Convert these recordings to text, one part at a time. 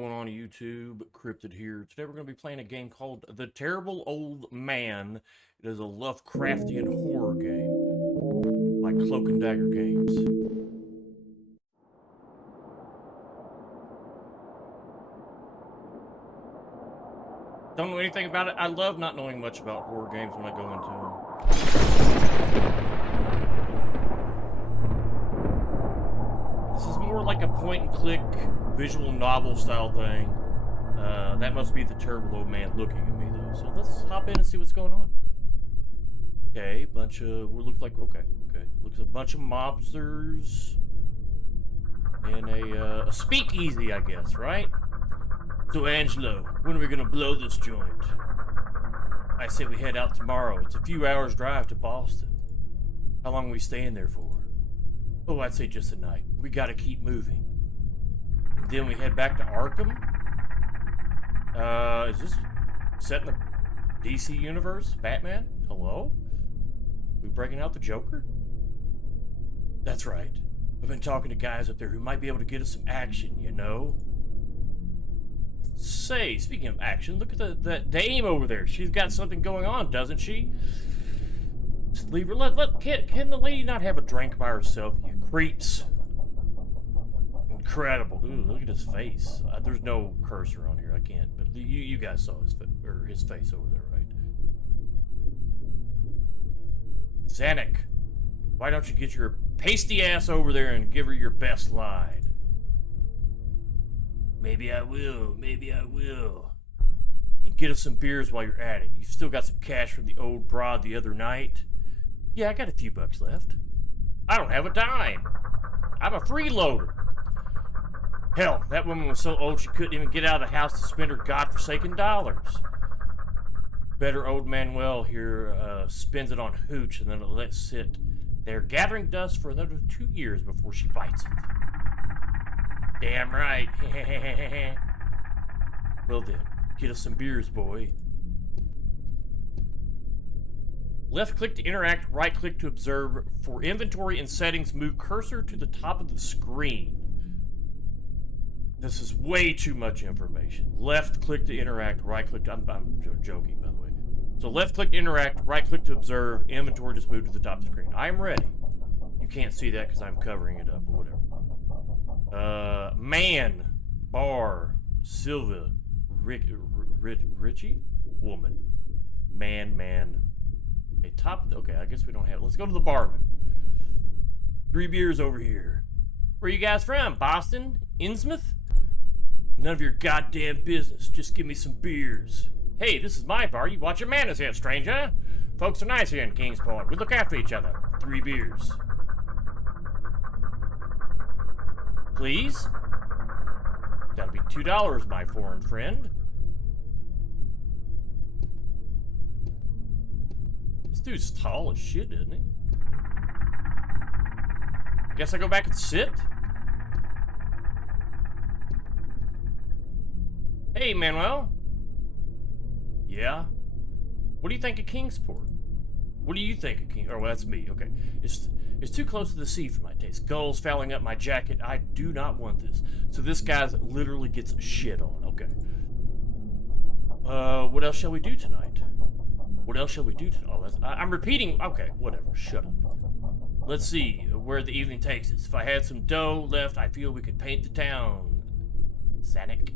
going on YouTube? Cryptid here. Today we're going to be playing a game called The Terrible Old Man. It is a Lovecraftian horror game by Cloak and Dagger Games. Don't know anything about it. I love not knowing much about horror games when I go into them. This is more like a point-and-click visual novel style thing. That must be the terrible old man looking at me, though. So let's hop in and see what's going on. Okay, bunch of... We look like... Okay. Looks like a bunch of mobsters. In a speakeasy, I guess, right? So, Angelo, when are we gonna blow this joint? I say we head out tomorrow. It's a few hours drive to Boston. How long are we staying there for? Oh, I'd say just a night. We gotta keep moving. And then we head back to Arkham? Is this set in the DC universe? Batman? Hello? We breaking out the Joker? That's right. I've been talking to guys up there who might be able to get us some action, you know? Say, speaking of action, look at that dame over there. She's got something going on, doesn't she? Just leave her. Can the lady not have a drink by herself, you creeps? Incredible. Ooh, look at his face. There's no cursor on here. I can't. But you guys saw his face over there, right? Zanuck, why don't you get your pasty ass over there and give her your best line? Maybe I will. And get us some beers while you're at it. You've still got some cash from the old broad the other night. Yeah, I got a few bucks left. I don't have a dime. I'm a freeloader. Hell, that woman was so old she couldn't even get out of the house to spend her godforsaken dollars. Better old Manuel here spends it on hooch and then let it sit there gathering dust for another 2 years before she bites it. Damn right. Well then, get us some beers, boy. Left click to interact, right click to observe. For inventory and settings, move cursor to the top of the screen. This is way too much information. Left click to interact, right click to... I'm joking, by the way. So left click to interact, right click to observe, inventory just move to the top of the screen. I am ready. You can't see that because I'm covering it up, or whatever. Man, bar, Silva, Richie, woman, man. Okay, okay, I guess we don't have. Let's go to the barman. 3 beers over here. Where you guys from? Boston? Innsmouth? None of your goddamn business. Just give me some beers. Hey, this is my bar. You watch your manners here, stranger. Folks are nice here in Kingsport. We look after each other. 3 beers. Please? That'll be $2, my foreign friend. This dude's tall as shit, isn't he? I guess I go back and sit? Hey, Manuel. Yeah? What do you think of Kingsport? What do you think of Kingsport? Oh, well, that's me. Okay. It's too close to the sea for my taste. Gulls fouling up my jacket. I do not want this. So this guy literally gets shit on. Okay. What else shall we do tonight? Oh, I'm repeating. Okay, whatever. Shut up. Let's see where the evening takes us. If I had some dough left, I feel we could paint the town. Zanuck.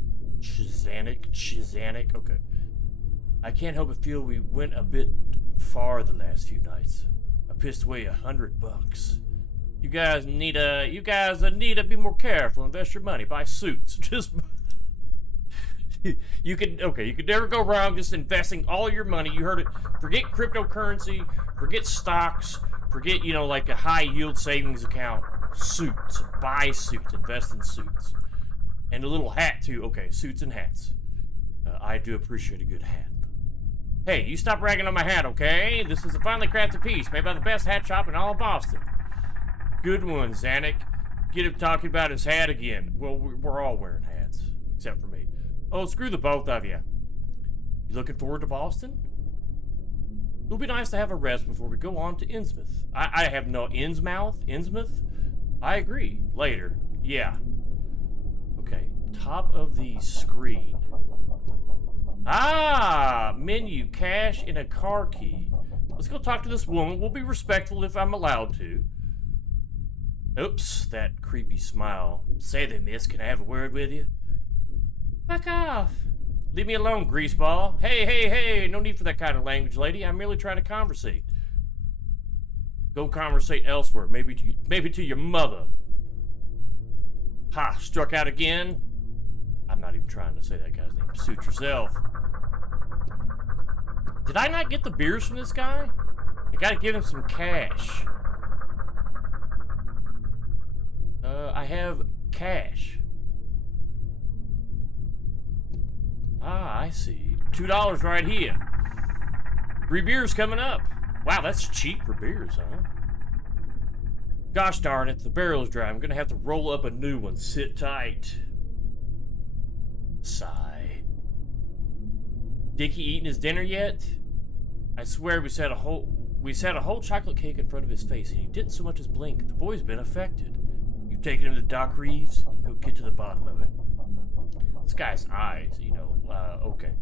Okay. I can't help but feel we went a bit far the last few nights. I pissed away $100. You guys need to be more careful. Invest your money. Buy suits. Just you could never go wrong just investing all your money. You heard it. Forget cryptocurrency. Forget stocks. Forget like a high yield savings account. Suits. Buy suits. Invest in suits. And a little hat too. Okay, suits and hats. I do appreciate a good hat. Hey, you stop ragging on my hat, okay? This is a finely crafted piece made by the best hat shop in all of Boston. Good one, Zanuck. Get him talking about his hat again. Well, we're all wearing hats, except for me. Oh, screw the both of you. You looking forward to Boston? It'll be nice to have a rest before we go on to Innsmouth. I have no... Innsmouth? I agree. Later. Yeah. Okay. top of the screen. Ah, menu, cash, and a car key. Let's go talk to this woman. We'll be respectful if I'm allowed to. Oops, that creepy smile. Say then, miss, can I have a word with you? Fuck off. Leave me alone, greaseball. Hey, hey, hey, no need for that kind of language, lady. I'm merely trying to conversate. Go conversate elsewhere, maybe to your mother. Ha, struck out again? I'm not even trying to say that guy's name. Suit yourself. Did I not get the beers from this guy? I gotta give him some cash. I have cash. Ah, I see. $2 right here. 3 beers coming up. Wow, that's cheap for beers, huh? Gosh darn it, the barrel's dry. I'm gonna have to roll up a new one. Sit tight. Sigh. Dickie eating his dinner yet? I swear we set a whole chocolate cake in front of his face and he didn't so much as blink. The boy's been affected. You taking him to Doc Reeves? He'll get to the bottom of it. This guy's eyes, you know, okay.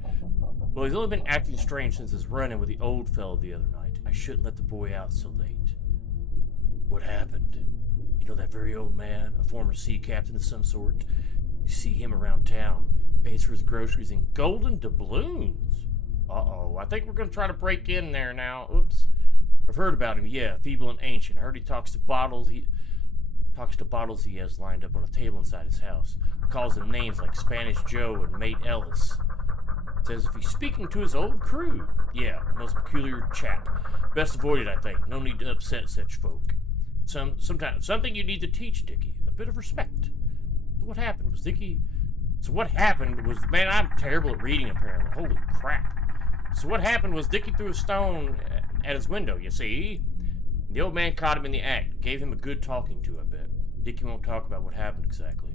Well, he's only been acting strange since his run-in with the old fellow the other night. I shouldn't let the boy out so late. What happened? You know that very old man, a former sea captain of some sort? You see him around town, pays for his groceries in golden doubloons. Uh-oh, I think we're gonna try to break in there now. Oops. I've heard about him, yeah, feeble and ancient. I heard he talks to bottles he has lined up on a table inside his house. Calls them names like Spanish Joe and Mate Ellis. Says if he's speaking to his old crew. Yeah, most peculiar chap. Best avoid it, I think. No need to upset such folk. Sometimes something you need to teach Dickie. A bit of respect. So what happened was man, I'm terrible at reading apparently. Holy crap. So what happened was Dickie threw a stone at his window, you see? The old man caught him in the act. Gave him a good talking to, I bet. Dickie won't talk about what happened exactly.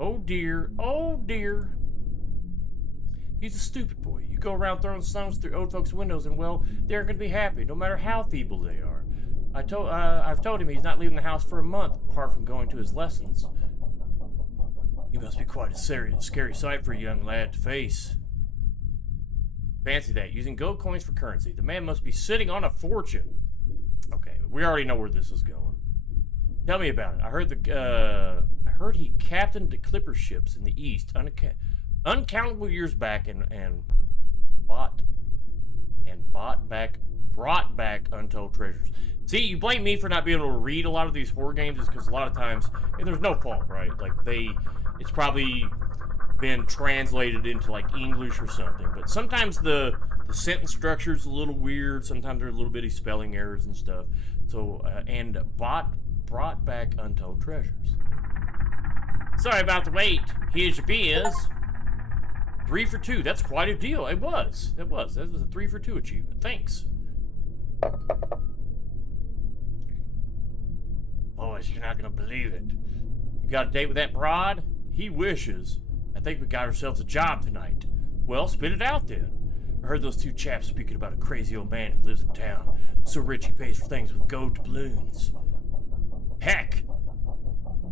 Oh dear, oh dear. He's a stupid boy. You go around throwing stones through old folks' windows and, well, they're going to be happy, no matter how feeble they are. I've told him he's not leaving the house for a month, apart from going to his lessons. He must be quite a scary sight for a young lad to face. Fancy that, using gold coins for currency. The man must be sitting on a fortune. Okay, we already know where this is going. Tell me about it. I heard he captained the clipper ships in the east uncountable years back and brought back untold treasures. See, you blame me for not being able to read a lot of these horror games is because a lot of times, and there's no fault, right? Like it's probably been translated into like English or something, but sometimes the sentence structure is a little weird. Sometimes there are little bitty spelling errors and stuff. So, and brought back untold treasures. Sorry about the wait. Here's your beers. 3 for 2. That's quite a deal. It was. That was a 3 for 2 achievement. Thanks. Boys, you're not gonna believe it. You got a date with that broad? He wishes. I think we got ourselves a job tonight. Well, spit it out then. I heard those 2 chaps speaking about a crazy old man who lives in town. So rich he pays for things with gold doubloons. Heck!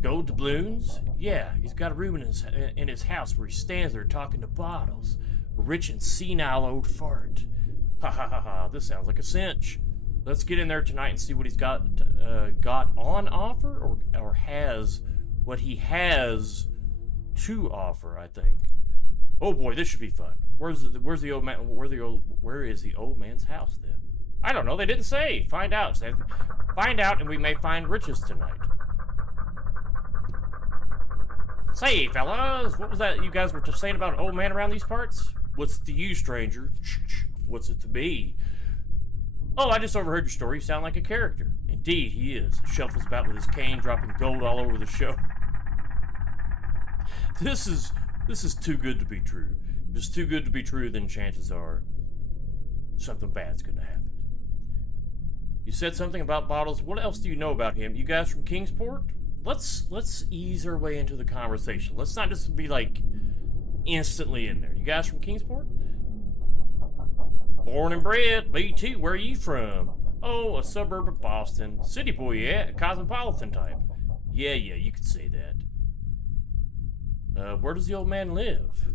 Gold doubloons? Yeah, he's got a room in his house where he stands there talking to bottles. A rich and senile old fart. Ha ha ha ha, this sounds like a cinch. Let's get in there tonight and see what he's got on offer, or has what he has to offer, I think. Oh boy, this should be fun. Where is the old man's house then? I don't know, they didn't say. Find out. Find out and we may find riches tonight. Say, fellas, what was that you guys were just saying about an old man around these parts? What's it to you, stranger? What's it to me? Oh, I just overheard your story. You sound like a character. Indeed, he is. Shuffles about with his cane, dropping gold all over the show. This is too good to be true. If it's too good to be true, then chances are something bad's gonna happen. You said something about bottles. What else do you know about him? You guys from Kingsport? Let's ease our way into the conversation. Let's not just be like instantly in there. You guys from Kingsport? Born and bred. Me too. Where are you from? Oh, a suburb of Boston. City boy, yeah. A cosmopolitan type. Yeah, you could say that. Where does the old man live?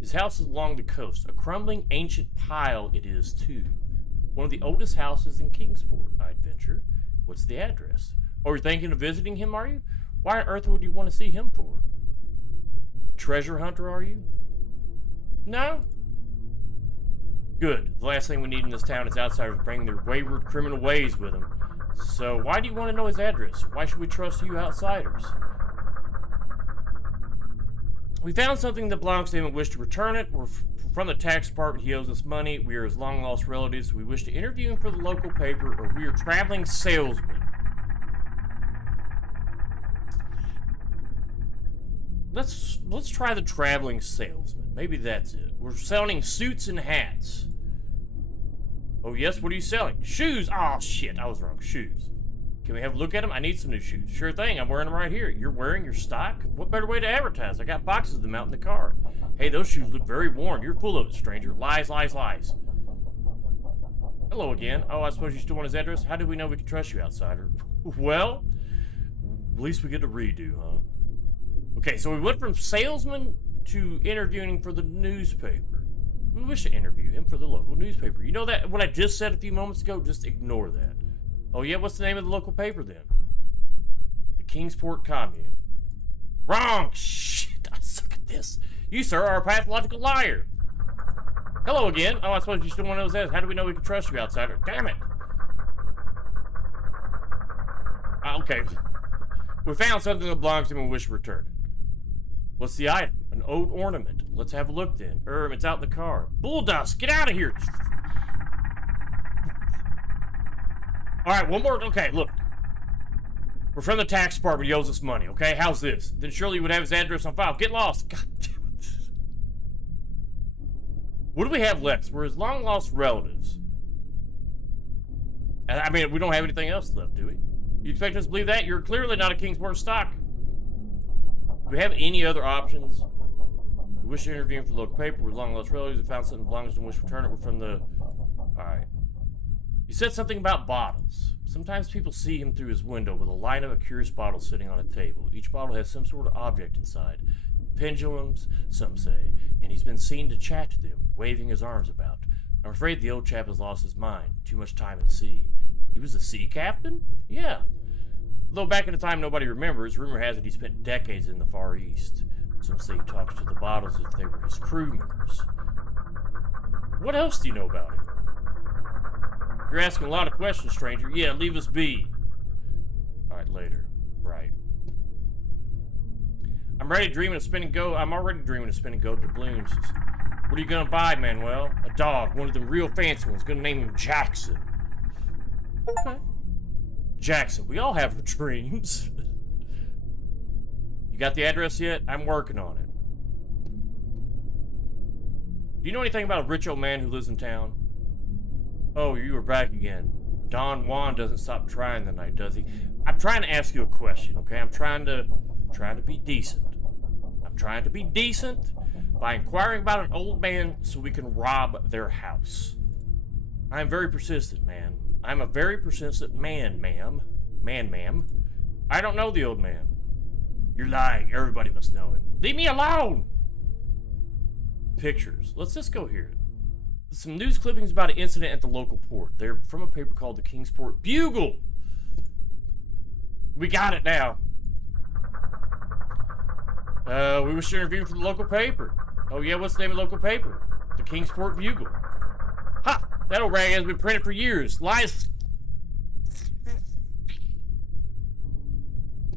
His house is along the coast. A crumbling ancient pile it is, too. One of the oldest houses in Kingsport, I'd venture. What's the address? Oh, you're thinking of visiting him, are you? Why on earth would you want to see him for? Treasure hunter, are you? No? Good. The last thing we need in this town is outsiders bringing their wayward criminal ways with them. So why do you want to know his address? Why should we trust you outsiders? We found something that belongs to him and wish to return it. We're from the tax department. He owes us money. We are his long-lost relatives. We wish to interview him for the local paper, or we are traveling salesmen. Let's try the traveling salesman. Maybe that's it. We're selling suits and hats. Oh, yes? What are you selling? Shoes! Oh, shit. I was wrong. Shoes. Can we have a look at them? I need some new shoes. Sure thing. I'm wearing them right here. You're wearing your stock? What better way to advertise? I got boxes of them out in the car. Hey, those shoes look very worn. You're full of it, stranger. Lies, lies, lies. Hello again. Oh, I suppose you still want his address? How do we know we can trust you, outsider? Well, at least we get a redo, huh? Okay, so we went from salesman to interviewing for the newspaper. We wish to interview him for the local newspaper. You know that what I just said a few moments ago? Just ignore that. Oh yeah, what's the name of the local paper then? The Kingsport Commune. Wrong! Shit, I suck at this. You, sir, are a pathological liar. Hello again. Oh, I suppose you still want to know those. How do we know we can trust you, outsider? Damn it. Okay. We found something that belongs to him and wish to return it. What's the item? An old ornament. Let's have a look then. It's out in the car. Bulldust, get out of here! Alright, one more. Okay, look. We're from the tax department. He owes us money, okay? How's this? Then surely you would have his address on file. Get lost. God damn it. What do we have left? We're his long-lost relatives. I mean, we don't have anything else left, do we? You expect us to believe that? You're clearly not a Kingsport stock. Do we have any other options? We wish to interview him for the local paper. We're long-lost relatives. We found something that belongs to him. Wish to return it. We're from the... Alright. You said something about bottles. Sometimes people see him through his window with a line of a curious bottle sitting on a table. Each bottle has some sort of object inside. Pendulums, some say, and he's been seen to chat to them, waving his arms about. I'm afraid the old chap has lost his mind. Too much time at sea. He was a sea captain? Yeah. Though back in the time nobody remembers, rumor has it he spent decades in the Far East. Some say he talks to the bottles as if they were his crew members. What else do you know about him? You're asking a lot of questions, stranger. Yeah, leave us be. Alright, later. Right. I'm already dreaming of spinning gold doubloons. What are you gonna buy, Manuel? A dog, one of them real fancy ones. Gonna name him Jackson. Okay. Jackson, we all have dreams. You got the address yet? I'm working on it. Do you know anything about a rich old man who lives in town? Oh, you were back again. Don Juan doesn't stop trying tonight, does he? I'm trying to ask you a question, okay? I'm trying to be decent. I'm trying to be decent by inquiring about an old man so we can rob their house. I'm very persistent, man. I'm a very persistent man, ma'am. Ma'am. I don't know the old man. You're lying. Everybody must know him. Leave me alone! Pictures. Let's just go here. Some news clippings about an incident at the local port. They're from a paper called the Kingsport Bugle. We got it now. We wish to interview for the local paper. Oh yeah, what's the name of the local paper? The Kingsport Bugle. Ha! That old rag has been printed for years. Lies.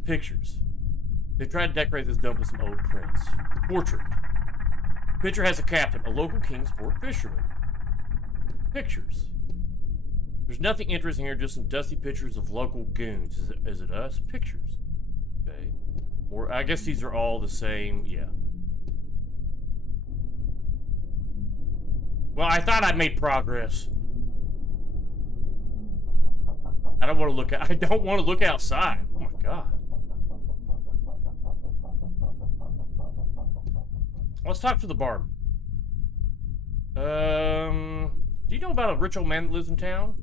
Pictures. They tried to decorate this dump with some old prints. Portrait. Picture has a captain, a local Kingsport fisherman. Pictures. There's nothing interesting here, just some dusty pictures of local goons. Is it us? Pictures. Okay. Or I guess these are all the same. Yeah. Well, I thought I'd made progress. I don't want to look outside. Oh my god. Let's talk to the barman. Do you know about a rich old man that lives in town?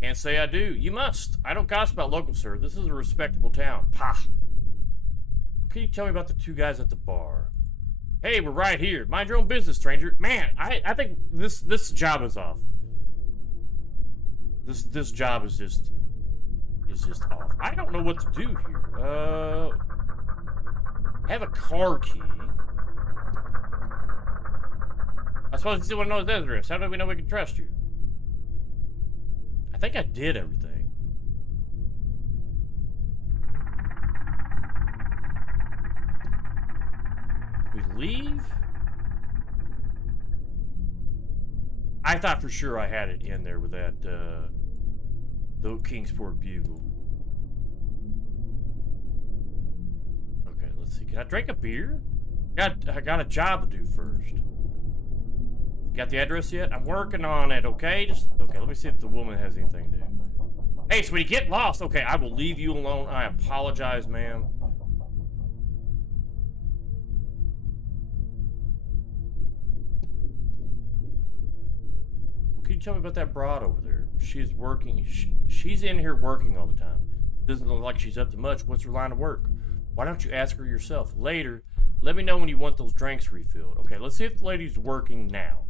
Can't say I do. You must. I don't gossip about locals, sir. This is a respectable town. Pah. can you tell me about the two guys at the bar? Hey, we're right here. Mind your own business, stranger. Man, I think this job is off. This job is just off. I don't know what to do here. Have a car key. I suppose you still want to know his address. How do we know we can trust you? I think I did everything. We leave? I thought for sure I had it in there with that, the Kingsport Bugle. Okay, let's see. Can I drink a beer? I got a job to do first. Got the address yet? I'm working on it, okay? Okay, let me see if the woman has anything to do. Hey, sweetie, get lost. Okay, I will leave you alone. I apologize, ma'am. Can you tell me about that broad over there? She's working. She's in here working all the time. Doesn't look like she's up to much. What's her line of work? Why don't you ask her yourself? Later, let me know when you want those drinks refilled. Okay, let's see if the lady's working now.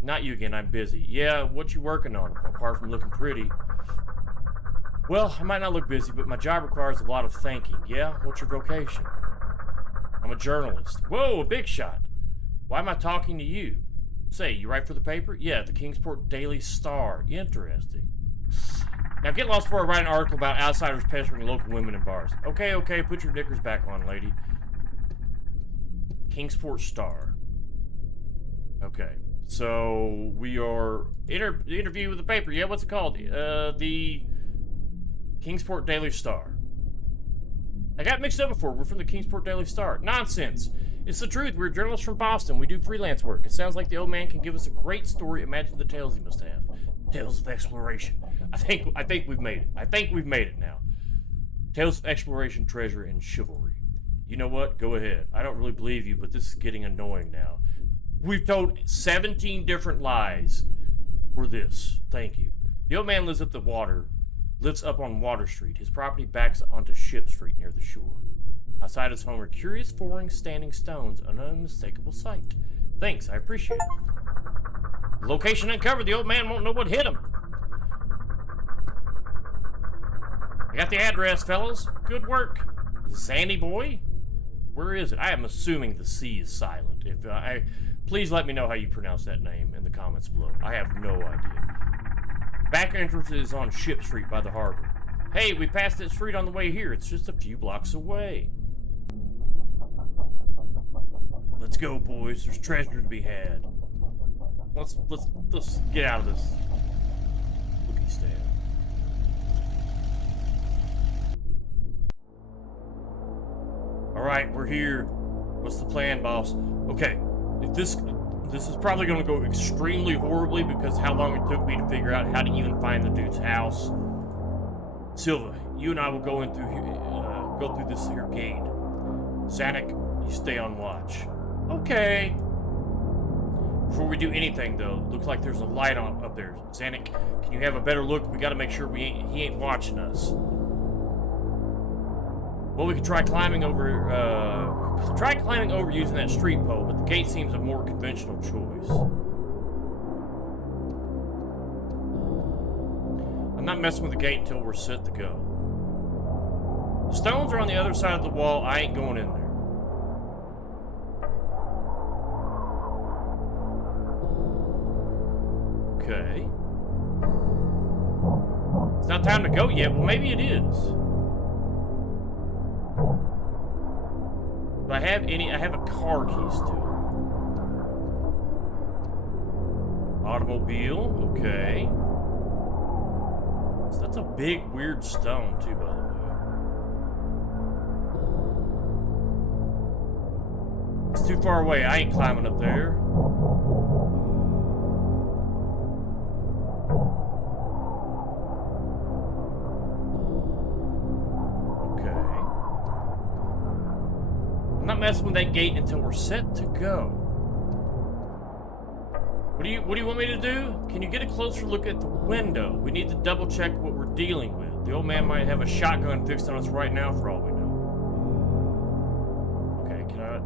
Not you again, I'm busy. Yeah, what you working on, apart from looking pretty? Well, I might not look busy, but my job requires a lot of thinking. Yeah? What's your vocation? I'm a journalist. Whoa, a big shot. Why am I talking to you? Say, you write for the paper? Yeah, the Kingsport Daily Star. Interesting. Now get lost before I write an article about outsiders pestering local women in bars. Okay, put your knickers back on, lady. Kingsport Star. Okay. So, we are interview with the paper. Yeah, what's it called? The Kingsport Daily Star. I got mixed up before. We're from the Kingsport Daily Star. Nonsense. It's the truth. We're journalists from Boston. We do freelance work. It sounds like the old man can give us a great story. Imagine the tales he must have. Tales of exploration. I think we've made it. I think we've made it now. Tales of exploration, treasure, and chivalry. You know what? Go ahead. I don't really believe you, but this is getting annoying now. We've told 17 different lies for this. Thank you. The old man lives up on Water Street. His property backs onto Ship Street near the shore. Outside his home are curious four standing stones, an unmistakable sight. Thanks, I appreciate it. Location uncovered. The old man won't know what hit him. I got the address, fellas. Good work. Sandy Boy? Where is it? I am assuming the C is silent. Please let me know how you pronounce that name in the comments below. I have no idea. Back entrance is on Ship Street by the harbor. Hey, we passed that street on the way here. It's just a few blocks away. Let's go, boys. There's treasure to be had. Let's get out of this cookie stand. Alright, we're here. What's the plan, boss? Okay, if this is probably going to go extremely horribly because how long it took me to figure out how to even find the dude's house. Silva, you and I will go through this here gate. Zanuck, you stay on watch. Okay. Before we do anything, though, looks like there's a light on up there. Zanuck, can you have a better look? We got to make sure he ain't watching us. Well, we could try climbing over using that street pole, but the gate seems a more conventional choice. I'm not messing with the gate until we're set to go. The stones are on the other side of the wall. I ain't going in there. Okay. It's not time to go yet. Well, maybe it is. Do I have any? I have a car key still. Automobile, okay. So that's a big, weird stone, too, by the way. It's too far away. I ain't climbing up there. I'm not messing with that gate until we're set to go. What do you want me to do? Can you get a closer look at the window? We need to double check what we're dealing with. The old man might have a shotgun fixed on us right now for all we know. Wait, can I...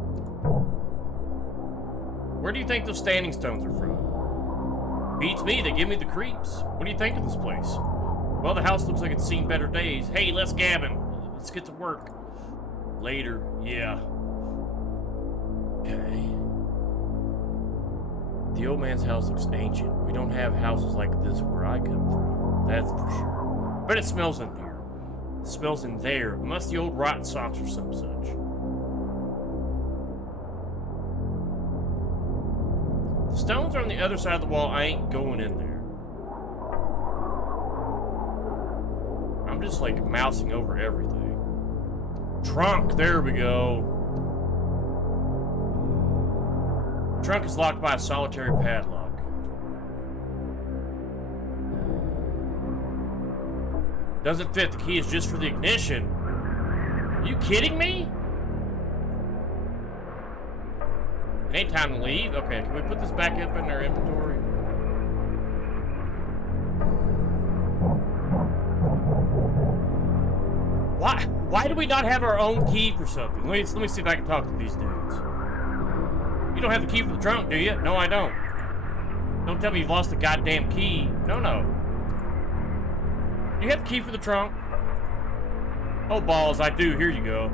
Where do you think those standing stones are from? Beats me, they give me the creeps. What do you think of this place? Well, the house looks like it's seen better days. Hey, let's gabbin'. Let's get to work. Later, yeah. Okay. The old man's house looks ancient. We don't have houses like this where I come from. That's for sure. But it smells in here. It smells in there. It must be old rotten socks or some such. The stones are on the other side of the wall. I ain't going in there. I'm just like mousing over everything. Trunk, there we go. Trunk is locked by a solitary padlock. Doesn't fit. The key is just for the ignition. Are you kidding me? It ain't time to leave. Okay, can we put this back up in our inventory? Why do we not have our own key for something? Let me see if I can talk to these dudes. You don't have the key for the trunk, do you? No, I don't. Don't tell me you've lost the goddamn key. No. You have the key for the trunk? Oh, balls, I do. Here you go.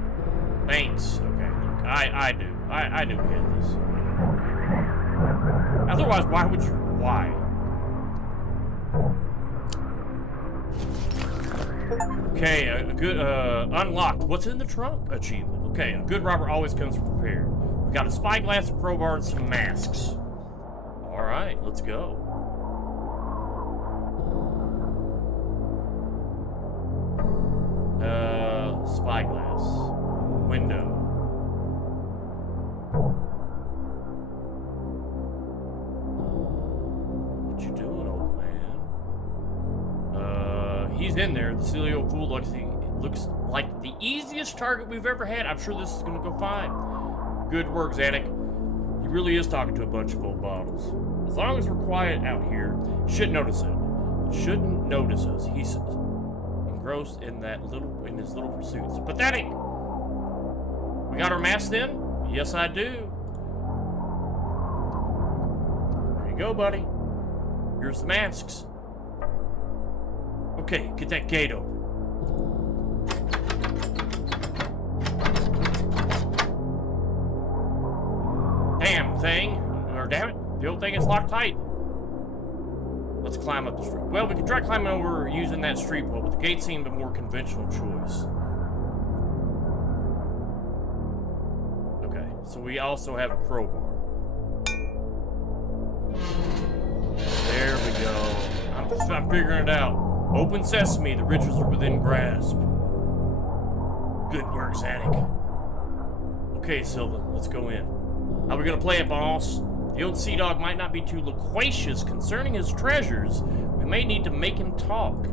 Thanks. Okay, look, I do. I do get this. Otherwise, why would you? Why? Okay, a good, unlocked. What's in the trunk? Achievement. Okay, a good robber always comes prepared. We got a spyglass, a crowbar, and some masks. Alright, let's go. Spyglass. Window. What you doing, old man? He's in there. The silly old fool looks like the easiest target we've ever had. I'm sure this is gonna go fine. Good work, Zanuck. He really is talking to a bunch of old bottles. As long as we're quiet out here, shouldn't notice it. Shouldn't notice us. He's engrossed in his little pursuits. Pathetic! We got our masks then? Yes, I do. There you go, buddy. Here's the masks. Okay, get that gate open. Damn thing. Or damn it, the old thing is locked tight. Let's climb up the street. Well, we could try climbing over using that street pole, but the gate seemed a more conventional choice. Okay, so we also have a crowbar. There we go. I'm figuring it out. Open sesame, the riches are within grasp. Good work, Zanuck. Okay, Silva, let's go in. How are we gonna play it, boss? The old sea dog might not be too loquacious concerning his treasures. We may need to make him talk.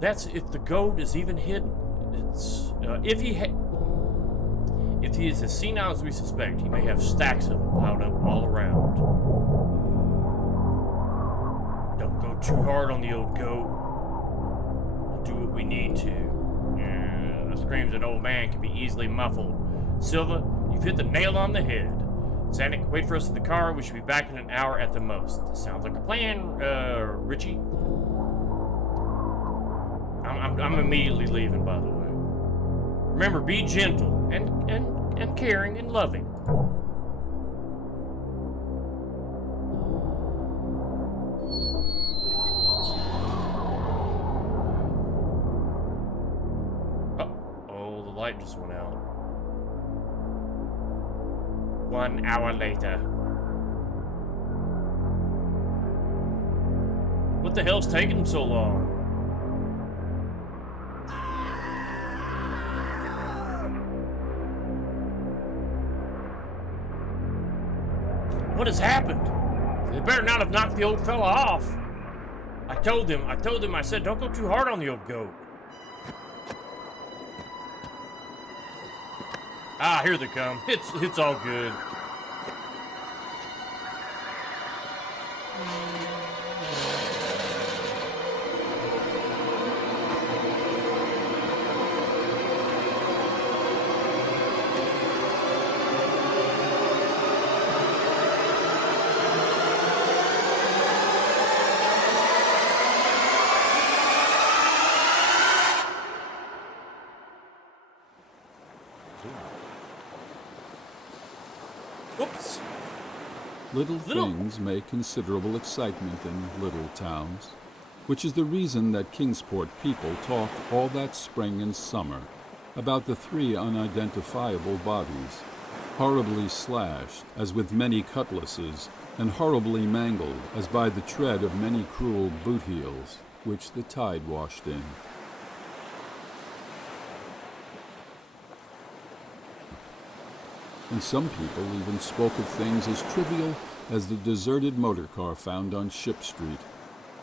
That's if the gold is even hidden. It's if he is as senile as we suspect, he may have stacks of them piled up all around. Don't go too hard on the old goat. We'll do what we need to. Yeah, the screams of an old man can be easily muffled. Silva, you've hit the nail on the head. Zanuck, wait for us in the car. We should be back in an hour at the most. Sounds like a plan, Richie. I'm immediately leaving, by the way. Remember, be gentle and caring and loving. Oh, the light just went out. 1 hour later. What the hell's taking them so long? What has happened? They better not have knocked the old fella off. I told him, I said, don't go too hard on the old goat. Ah, here they come. It's all good. Little things make considerable excitement in little towns, which is the reason that Kingsport people talk all that spring and summer about the 3 unidentifiable bodies, horribly slashed as with many cutlasses, and horribly mangled as by the tread of many cruel boot heels, which the tide washed in. And some people even spoke of things as trivial as the deserted motor car found on Ship Street,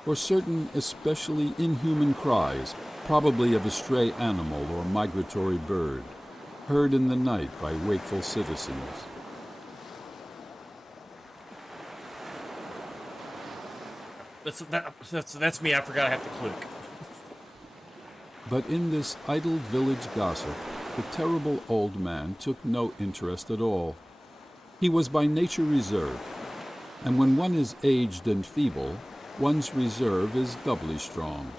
or certain especially inhuman cries, probably of a stray animal or migratory bird, heard in the night by wakeful citizens. That's me. I forgot I have to click. But in this idle village gossip, the terrible old man took no interest at all. He was by nature reserved, and when one is aged and feeble, one's reserve is doubly strong.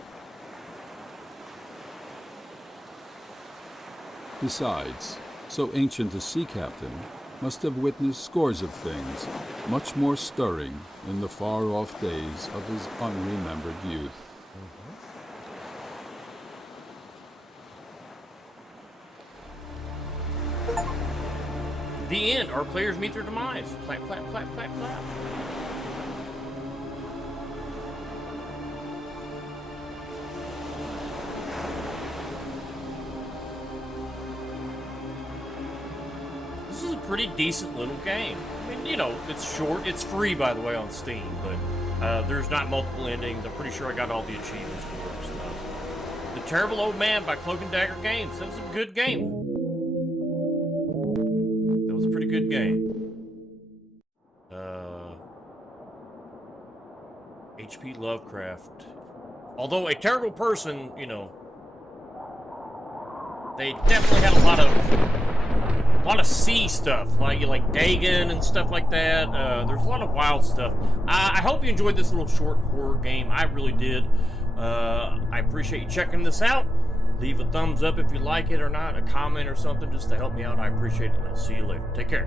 Besides, so ancient a sea captain must have witnessed scores of things much more stirring in the far-off days of his unremembered youth. The end. Our players meet their demise. Clap, clap, clap, clap, clap. This is a pretty decent little game. I mean, you know, it's short. It's free, by the way, on Steam, but there's not multiple endings. I'm pretty sure I got all the achievements for it and stuff. The Terrible Old Man by Cloak and Dagger Games. That was a good game. Pretty good game. H.P. Lovecraft. Although a terrible person, you know, they definitely had a lot of sea stuff, like Dagon and stuff like that. There's a lot of wild stuff. I hope you enjoyed this little short horror game. I really did. I appreciate you checking this out. Leave a thumbs up if you like it or not, a comment or something just to help me out. I appreciate it, and I'll see you later. Take care.